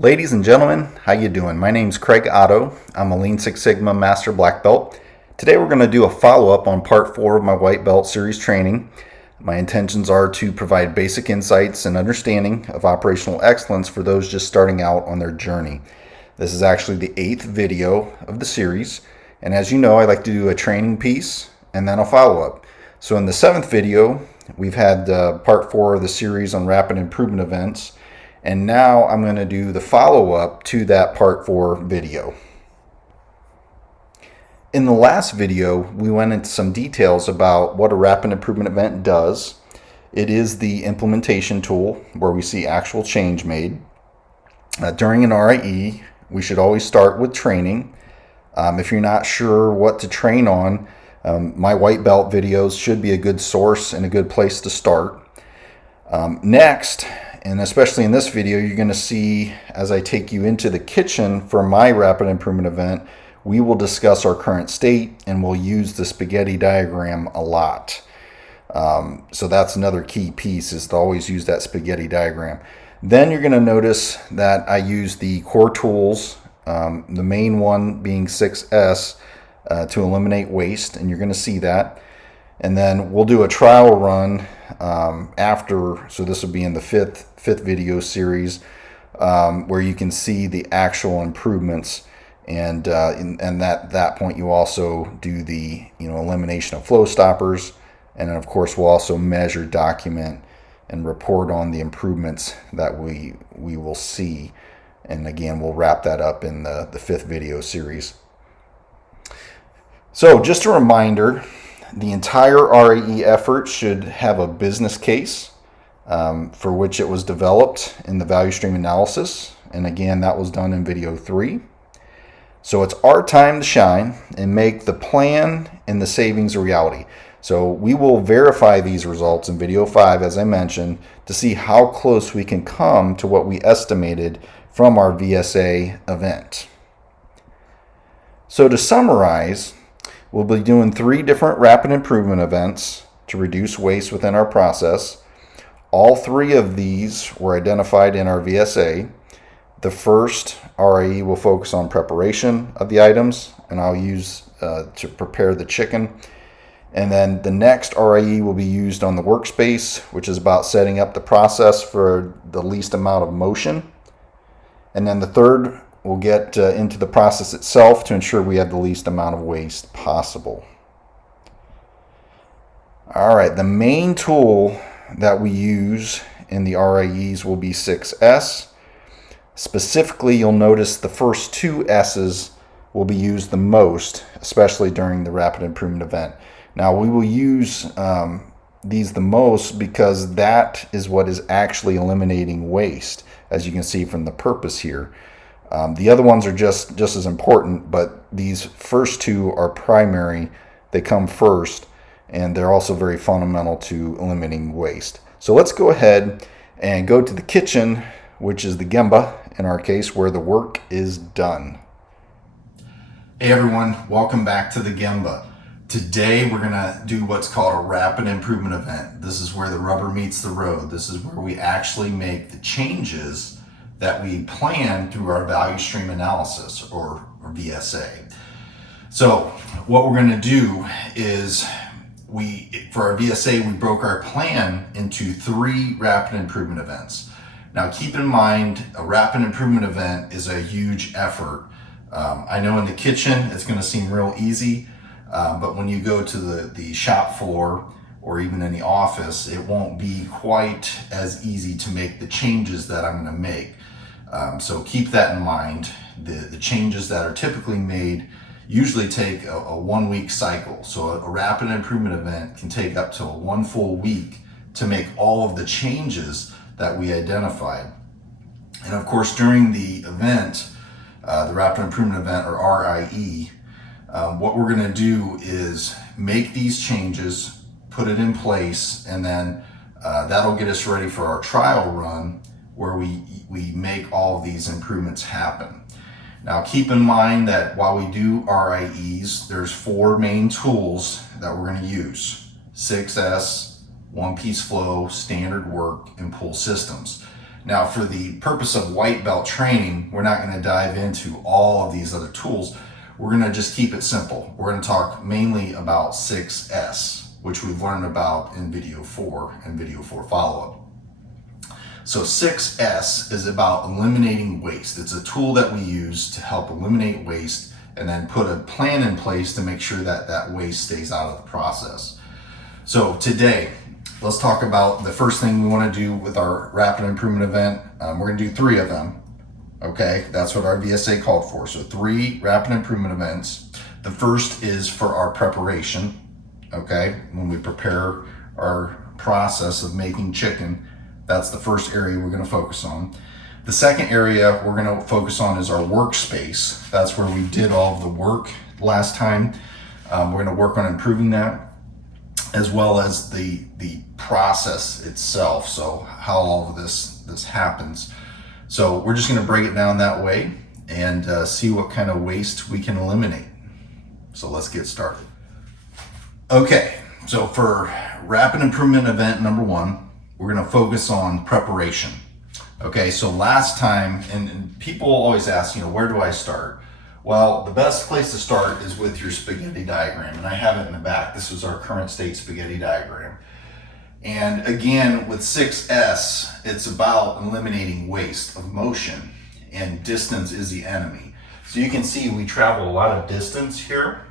Ladies and gentlemen, how you doing? My name's Craig Otto. I'm a Lean Six Sigma Master Black Belt. Today we're going to do a follow-up on part 4 of my White Belt series training. My intentions are to provide basic insights and understanding of operational excellence for those just starting out on their journey. This is actually the 8th video of the series, and as you know, I like to do a training piece and then a follow-up. So in the 7th video, we've had part 4 of the series on rapid improvement events. And now I'm going to do the follow-up to that part 4 video. In the last video, we went into some details about what a rapid improvement event does. It is the implementation tool where we see actual change made. During an RAE, we should always start with training. If you're not sure what to train on, my white belt videos should be a good source and a good place to start. Next, and especially in this video, you're going to see as I take you into the kitchen for my rapid improvement event, we will discuss our current state and we'll use the spaghetti diagram a lot. So that's another key piece, is to always use that spaghetti diagram. Then you're going to notice that I use the core tools, the main one being 6S, to eliminate waste, and you're going to see that. And then we'll do a trial run after, so this will be in the fifth video series, where you can see the actual improvements, and that point you also do the elimination of flow stoppers, and then of course we'll also measure, document, and report on the improvements that we will see. And again, we'll wrap that up in the 5th video series. So just a reminder, the entire RAE effort should have a business case for which it was developed in the value stream analysis. And again, that was done in video 3. So it's our time to shine and make the plan and the savings a reality. So we will verify these results in video 5, as I mentioned, to see how close we can come to what we estimated from our VSA event. So to summarize, we'll be doing 3 different rapid improvement events to reduce waste within our process. All 3 of these were identified in our VSA. The first RAE will focus on preparation of the items, and I'll use to prepare the chicken. And then the next RAE will be used on the workspace, which is about setting up the process for the least amount of motion. And then the third, we'll get into the process itself to ensure we have the least amount of waste possible. All right, the main tool that we use in the RAEs will be 6S. Specifically, you'll notice the first 2 S's will be used the most, especially during the rapid improvement event. Now, we will use these the most because that is what is actually eliminating waste, as you can see from the purpose here. The other ones are just as important, but these first 2 are primary. They come first, and they're also very fundamental to eliminating waste. So let's go ahead and go to the kitchen, which is the Gemba in our case, where the work is done. Hey everyone, welcome back to the Gemba. Today we're going to do what's called a rapid improvement event. This is where the rubber meets the road. This is where we actually make the changes that we plan through our value stream analysis, or VSA. So what we're going to do is for our VSA, we broke our plan into 3 rapid improvement events. Now keep in mind, a rapid improvement event is a huge effort. I know in the kitchen it's going to seem real easy, but when you go to the shop floor or even in the office, it won't be quite as easy to make the changes that I'm going to make. So keep that in mind. The changes that are typically made usually take a 1-week cycle. So a rapid improvement event can take up to 1 full week to make all of the changes that we identified. And of course, during the event, the rapid improvement event, or RIE, what we're going to do is make these changes, put it in place, and then that'll get us ready for our trial run, where we make all of these improvements happen. Now keep in mind that while we do RIEs, there's 4 main tools that we're going to use: 6S, one-piece flow, standard work, and pull systems. Now, for the purpose of white belt training, we're not going to dive into all of these other tools. We're going to just keep it simple. We're going to talk mainly about 6S, which we've learned about in video 4 and video 4 follow-up. So 6S is about eliminating waste. It's a tool that we use to help eliminate waste and then put a plan in place to make sure that that waste stays out of the process. So today, let's talk about the first thing we want to do with our rapid improvement event. We're going to do 3 of them. Okay, that's what our VSA called for. So 3 rapid improvement events. The first is for our preparation. Okay, when we prepare our process of making chicken, that's the first area we're going to focus on. The second area we're going to focus on is our workspace. That's where we did all of the work last time. We're going to work on improving that, as well as the process itself. So how all of this happens. So we're just going to break it down that way and see what kind of waste we can eliminate. So let's get started. Okay, so for rapid improvement event number 1, we're going to focus on preparation. Okay, so last time, and people always ask, where do I start? Well, the best place to start is with your spaghetti diagram, and I have it in the back. This is our current state spaghetti diagram. And again, with 6S, it's about eliminating waste of motion, and distance is the enemy. So you can see we travel a lot of distance here.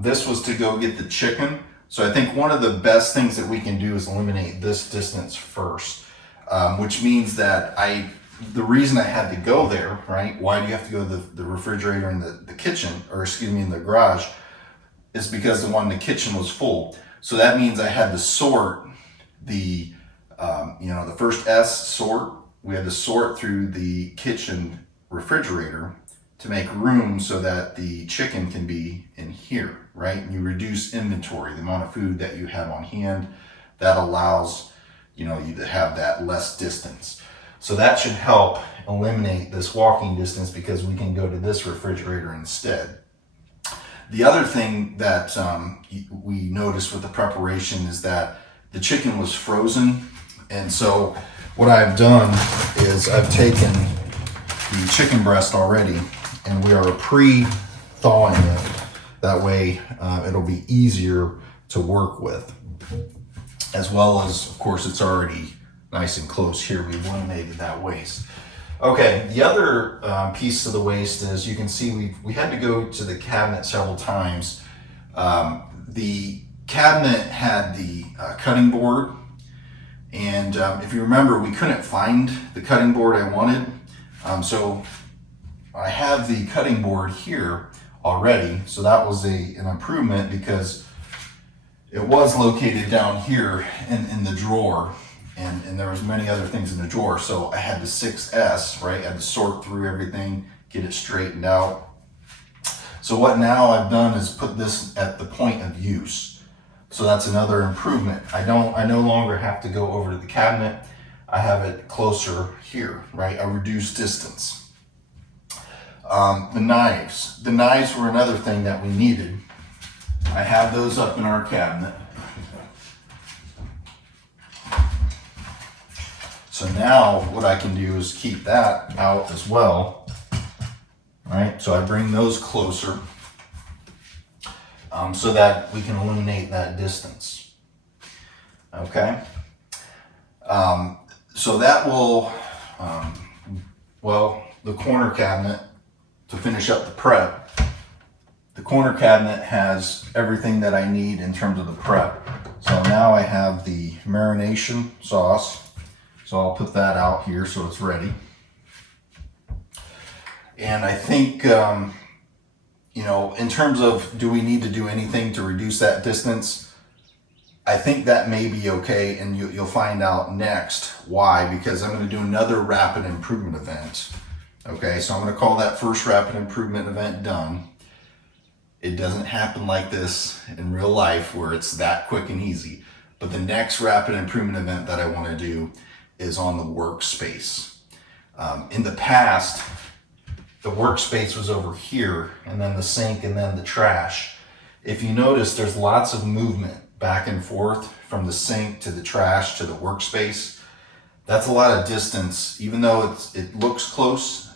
This was to go get the chicken. So I think one of the best things that we can do is eliminate this distance first, which means that the reason I had to go there, right? Why do you have to go to the refrigerator in the kitchen, or excuse me, in the garage, is because the one in the kitchen was full. So that means I had to sort the first S, sort. We had to sort through the kitchen refrigerator to make room so that the chicken can be in here, right? And you reduce inventory, the amount of food that you have on hand. That allows you to have that less distance. So that should help eliminate this walking distance because we can go to this refrigerator instead. The other thing that we noticed with the preparation is that the chicken was frozen. And so what I've done is I've taken the chicken breast already and we are pre-thawing it. That way it'll be easier to work with. As well as, of course, it's already nice and close here. We've eliminated that waste. Okay, the other piece of the waste is, you can see we had to go to the cabinet several times. The cabinet had the cutting board, and if you remember, we couldn't find the cutting board I wanted. So I have the cutting board here already, so that was an improvement because it was located down here in the drawer. And there was many other things in the drawer. So I had the 6S, right? I had to sort through everything, get it straightened out. So what now I've done is put this at the point of use. So that's another improvement. I no longer have to go over to the cabinet. I have it closer here, right? A reduced distance. The knives. The knives were another thing that we needed. I have those up in our cabinet. So now what I can do is keep that out as well, right? So I bring those closer so that we can eliminate that distance, okay? So that will, the corner cabinet, to finish up the prep, the corner cabinet has everything that I need in terms of the prep. So now I have the marination sauce. So I'll put that out here so it's ready. And I think, in terms of do we need to do anything to reduce that distance, I think that may be okay, and you'll find out next why, because I'm going to do another rapid improvement event. Okay, so I'm going to call that first rapid improvement event done. It doesn't happen like this in real life where it's that quick and easy. But the next rapid improvement event that I want to do is on the workspace. In the past, the workspace was over here, and then the sink, and then the trash. If you notice, there's lots of movement back and forth from the sink to the trash to the workspace. That's a lot of distance. Even though it looks close,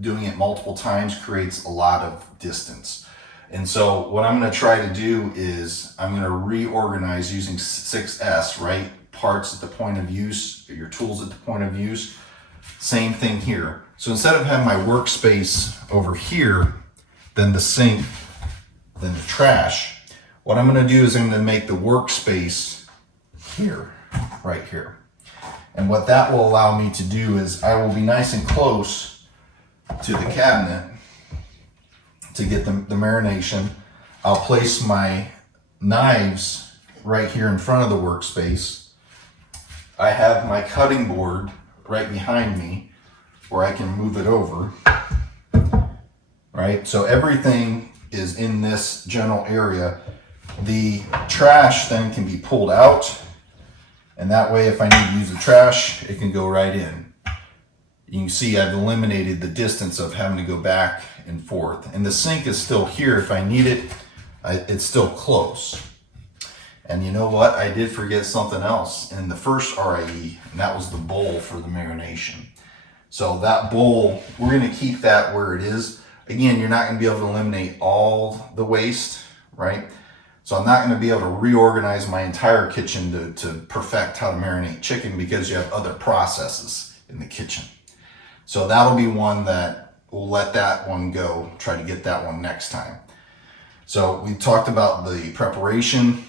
doing it multiple times creates a lot of distance. And so what I'm going to try to do is I'm going to reorganize using 6S, right? Parts at the point of use, or your tools at the point of use. Same thing here. So instead of having my workspace over here, then the sink, then the trash, what I'm going to do is I'm going to make the workspace here, right here. And what that will allow me to do is I will be nice and close to the cabinet to get the marination. I'll place my knives right here in front of the workspace. I have my cutting board right behind me where I can move it over, right? So everything is in this general area. The trash then can be pulled out, and that way if I need to use the trash, it can go right in. You can see I've eliminated the distance of having to go back and forth. And the sink is still here. If I need it, it's still close. And you know what? I did forget something else in the first RAE, and that was the bowl for the marination. So that bowl, we're going to keep that where it is. Again, you're not going to be able to eliminate all the waste, right? So I'm not going to be able to reorganize my entire kitchen to perfect how to marinate chicken because you have other processes in the kitchen. So that'll be one that we'll let that one go, try to get that one next time. So we talked about the preparation.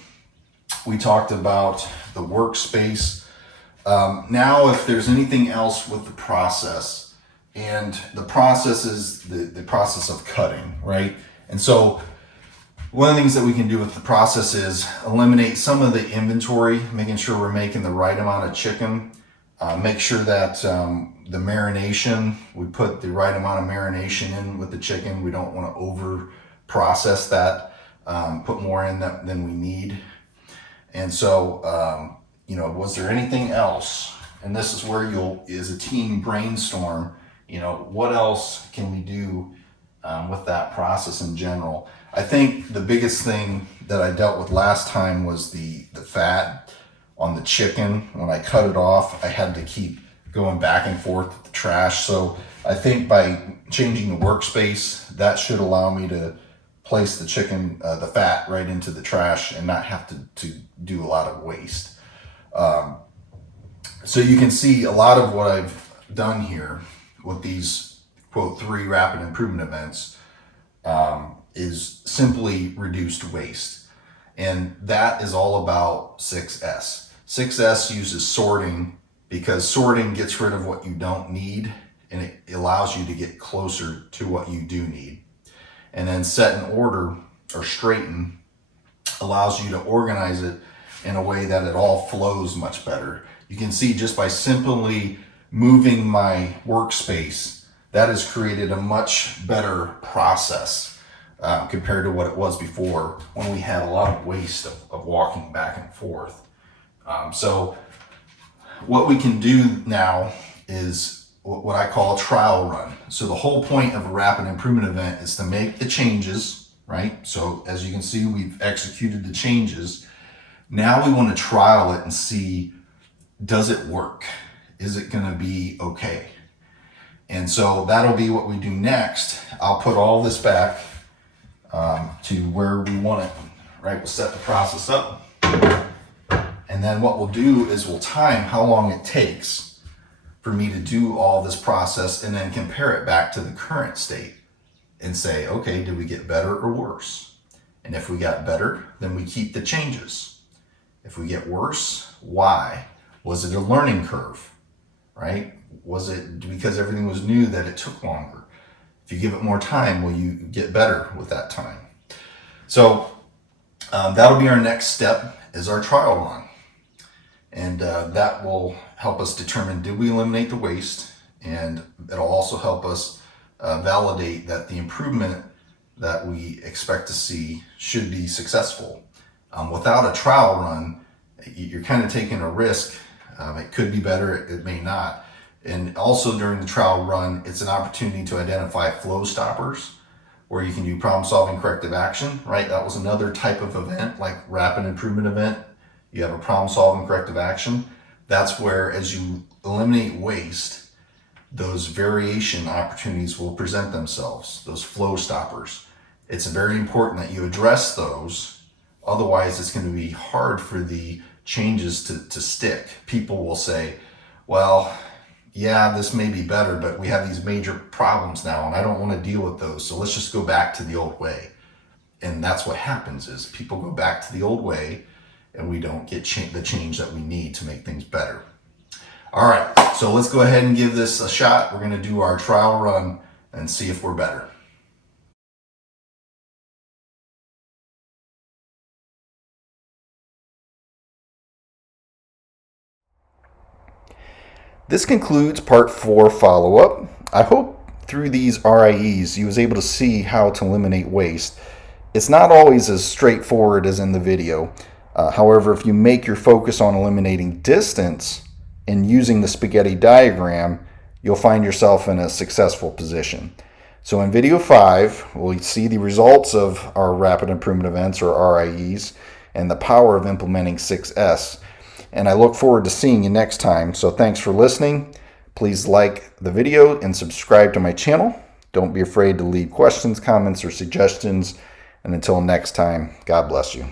We talked about the workspace. Now, if there's anything else with the process, and the process is the process of cutting, right? And so one of the things that we can do with the process is eliminate some of the inventory, making sure we're making the right amount of chicken. Make sure that the marination, we put the right amount of marination in with the chicken. We don't want to over process that, put more in than we need. And so, you know, was there anything else? And this is where you'll, as a team, brainstorm, you know, what else can we do with that process in general? I think the biggest thing that I dealt with last time was the fat on the chicken. When I cut it off, I had to keep going back and forth with the trash. So I think by changing the workspace, that should allow me to place the chicken, the fat right into the trash and not have to do a lot of waste. So you can see a lot of what I've done here with these, quote, 3 rapid improvement events is simply reduced waste. And that is all about 6S. 6S uses sorting because sorting gets rid of what you don't need and it allows you to get closer to what you do need. And then set and order, or straighten, allows you to organize it in a way that it all flows much better. You can see just by simply moving my workspace, that has created a much better process compared to what it was before when we had a lot of waste of walking back and forth. So what we can do now is what I call a trial run. So the whole point of a rapid improvement event is to make the changes, right? So as you can see, we've executed the changes. Now we want to trial it and see, does it work? Is it going to be okay? And so that'll be what we do next. I'll put all this back to where we want it, right? We'll set the process up. And then what we'll do is we'll time how long it takes for me to do all this process and then compare it back to the current state and say, okay, did we get better or worse? And if we got better, then we keep the changes. If we get worse, why? Was it a learning curve, right? Was it because everything was new that it took longer? If you give it more time, will you get better with that time? So that'll be our next step, is our trial run. And that will help us determine, did we eliminate the waste? And it'll also help us validate that the improvement that we expect to see should be successful. Without a trial run, you're kind of taking a risk. It could be better, it may not. And also during the trial run, it's an opportunity to identify flow stoppers where you can do problem solving corrective action, right? That was another type of event, like rapid improvement event. You have a problem solving corrective action. That's where, as you eliminate waste, those variation opportunities will present themselves, those flow stoppers. It's very important that you address those. Otherwise, it's going to be hard for the changes to stick. People will say, well, yeah, this may be better, but we have these major problems now and I don't want to deal with those. So let's just go back to the old way. And that's what happens is people go back to the old way and we don't get the change that we need to make things better. All right, so let's go ahead and give this a shot. We're going to do our trial run and see if we're better. This concludes part 4 follow-up. I hope through these RAEs you was able to see how to eliminate waste. It's not always as straightforward as in the video. However, if you make your focus on eliminating distance and using the spaghetti diagram, you'll find yourself in a successful position. So in video 5, we'll see the results of our rapid improvement events, or RAEs, and the power of implementing 6S. And I look forward to seeing you next time. So thanks for listening. Please like the video and subscribe to my channel. Don't be afraid to leave questions, comments, or suggestions. And until next time, God bless you.